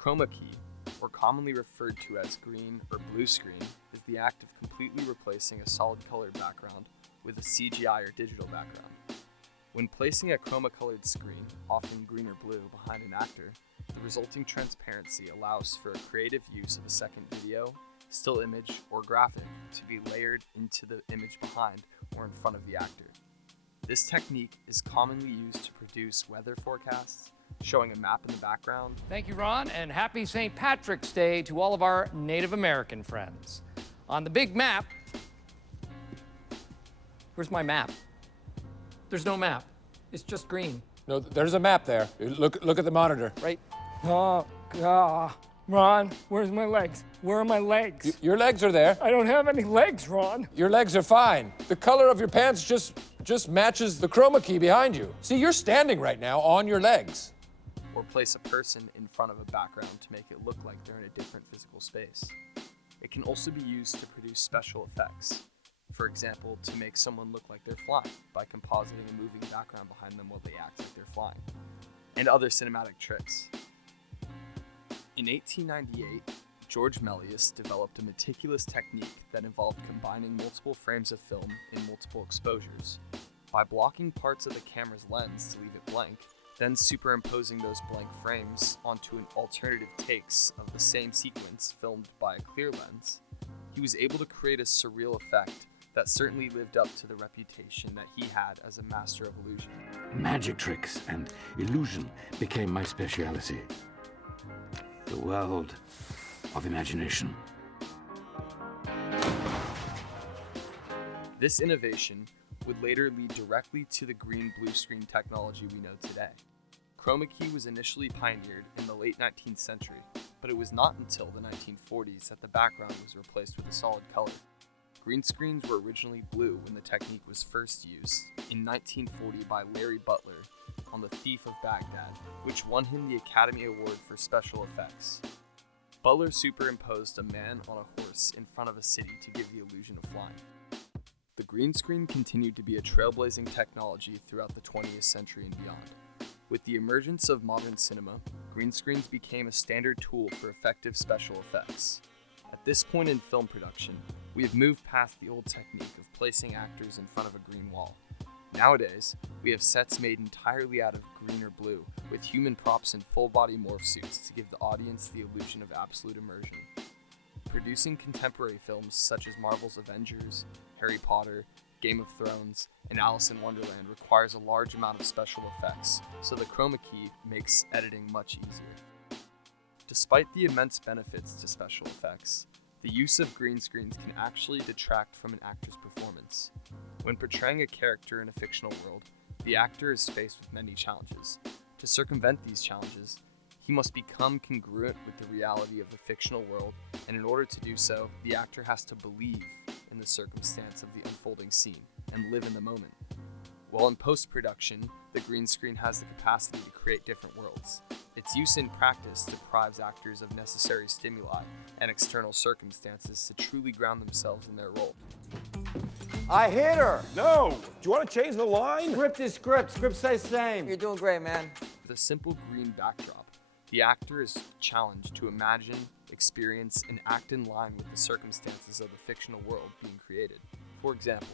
Chroma key, or commonly referred to as green or blue screen, is the act of completely replacing a solid colored background with a CGI or digital background. When placing a chroma-colored screen, often green or blue, behind an actor, the resulting transparency allows for a creative use of a second video, still image, or graphic to be layered into the image behind or in front of the actor. This technique is commonly used to produce weather forecasts, showing a map in the background. Thank you, Ron, and happy St. Patrick's Day to all of our Native American friends. On the big map, where's my map? There's no map. It's just green. No, there's a map there. Look at the monitor. Right? Oh, God. Ron, where's my legs? Where are my legs? Your legs are there. I don't have any legs, Ron. Your legs are fine. The color of your pants just matches the chroma key behind you. See, you're standing right now on your legs. Or place a person in front of a background to make it look like they're in a different physical space. It can also be used to produce special effects. For example, to make someone look like they're flying by compositing a moving background behind them while they act like they're flying, and other cinematic tricks. In 1898, George Méliès developed a meticulous technique that involved combining multiple frames of film in multiple exposures. By blocking parts of the camera's lens to leave it blank, then superimposing those blank frames onto an alternative takes of the same sequence filmed by a clear lens, he was able to create a surreal effect that certainly lived up to the reputation that he had as a master of illusion. Magic tricks and illusion became my speciality. The world of imagination. This innovation would later lead directly to the green-blue screen technology we know today. Chroma key was initially pioneered in the late 19th century, but it was not until the 1940s that the background was replaced with a solid color. Green screens were originally blue when the technique was first used in 1940 by Larry Butler on The Thief of Baghdad, which won him the Academy Award for Special Effects. Butler superimposed a man on a horse in front of a city to give the illusion of flying. The green screen continued to be a trailblazing technology throughout the 20th century and beyond. With the emergence of modern cinema, green screens became a standard tool for effective special effects. At this point in film production, we have moved past the old technique of placing actors in front of a green wall. Nowadays, we have sets made entirely out of green or blue, with human props and full-body morph suits to give the audience the illusion of absolute immersion. Producing contemporary films such as Marvel's Avengers, Harry Potter, Game of Thrones, and Alice in Wonderland requires a large amount of special effects, so the chroma key makes editing much easier. Despite the immense benefits to special effects, the use of green screens can actually detract from an actor's performance. When portraying a character in a fictional world, the actor is faced with many challenges. To circumvent these challenges, he must become congruent with the reality of the fictional world, and in order to do so, the actor has to believe in the circumstance of the unfolding scene and live in the moment. While in post-production, the green screen has the capacity to create different worlds. Its use in practice deprives actors of necessary stimuli and external circumstances to truly ground themselves in their role. I hit her. No. Do you want to change the line? Script is script. Script says same. You're doing great, man. With a simple green backdrop, the actor is challenged to imagine, experience, and act in line with the circumstances of the fictional world being created. For example,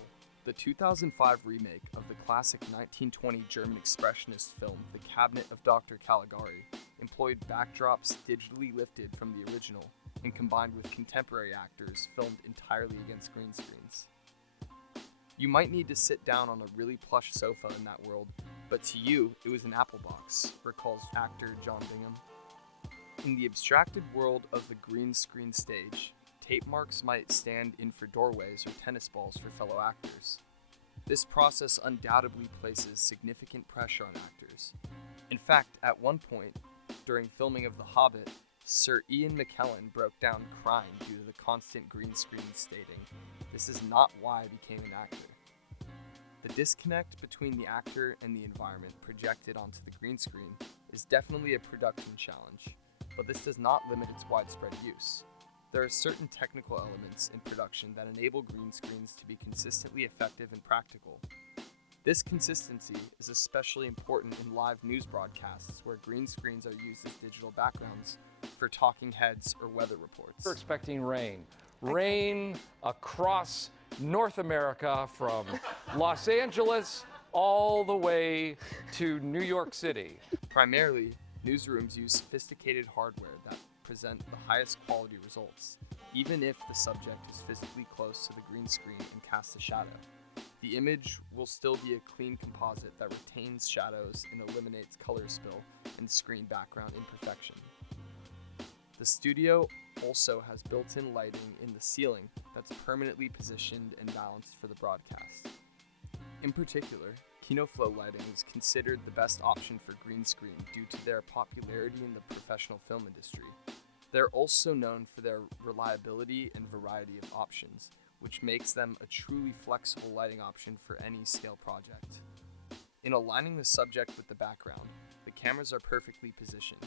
the 2005 remake of the classic 1920 German expressionist film The Cabinet of Dr. Caligari employed backdrops digitally lifted from the original and combined with contemporary actors filmed entirely against green screens. You might need to sit down on a really plush sofa in that world, but to you, it was an apple box, recalls actor John Bingham. In the abstracted world of the green screen stage, tape marks might stand in for doorways or tennis balls for fellow actors. This process undoubtedly places significant pressure on actors. In fact, at one point, during filming of The Hobbit, Sir Ian McKellen broke down crying due to the constant green screen, stating, "This is not why I became an actor." The disconnect between the actor and the environment projected onto the green screen is definitely a production challenge, but this does not limit its widespread use. There are certain technical elements in production that enable green screens to be consistently effective and practical. This consistency is especially important in live news broadcasts where green screens are used as digital backgrounds for talking heads or weather reports. We're expecting rain. Rain across North America from Los Angeles all the way to New York City. Primarily, newsrooms use sophisticated hardware that present the highest quality results, even if the subject is physically close to the green screen and casts a shadow. The image will still be a clean composite that retains shadows and eliminates color spill and screen background imperfection. The studio also has built-in lighting in the ceiling that's permanently positioned and balanced for the broadcast. In particular, KinoFlow lighting is considered the best option for green screen due to their popularity in the professional film industry. They're also known for their reliability and variety of options, which makes them a truly flexible lighting option for any scale project. In aligning the subject with the background, the cameras are perfectly positioned.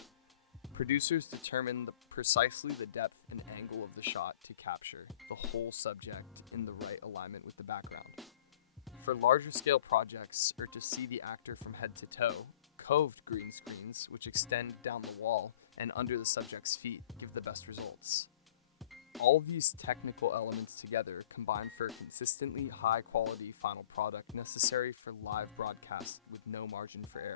Producers determine precisely the depth and angle of the shot to capture the whole subject in the right alignment with the background. For larger scale projects or to see the actor from head to toe, coved green screens, which extend down the wall and under the subject's feet, give the best results. All of these technical elements together combine for a consistently high quality final product necessary for live broadcast with no margin for error.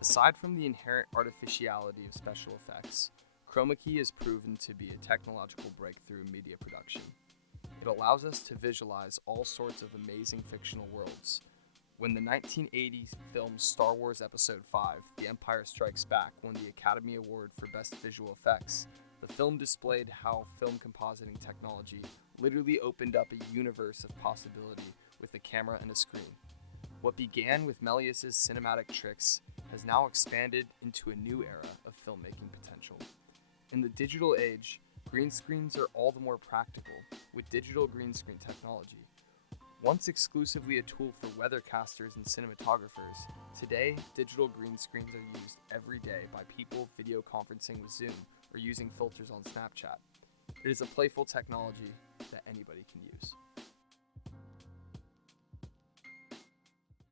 Aside from the inherent artificiality of special effects, Chroma key has proven to be a technological breakthrough in media production. It allows us to visualize all sorts of amazing fictional worlds. When the 1980 film Star Wars Episode V, The Empire Strikes Back, won the Academy Award for Best Visual Effects, the film displayed how film compositing technology literally opened up a universe of possibility with a camera and a screen. What began with Méliès's cinematic tricks has now expanded into a new era of filmmaking potential. In the digital age, green screens are all the more practical with digital green screen technology. Once exclusively a tool for weathercasters and cinematographers, today digital green screens are used every day by people video conferencing with Zoom or using filters on Snapchat. It is a playful technology that anybody can use.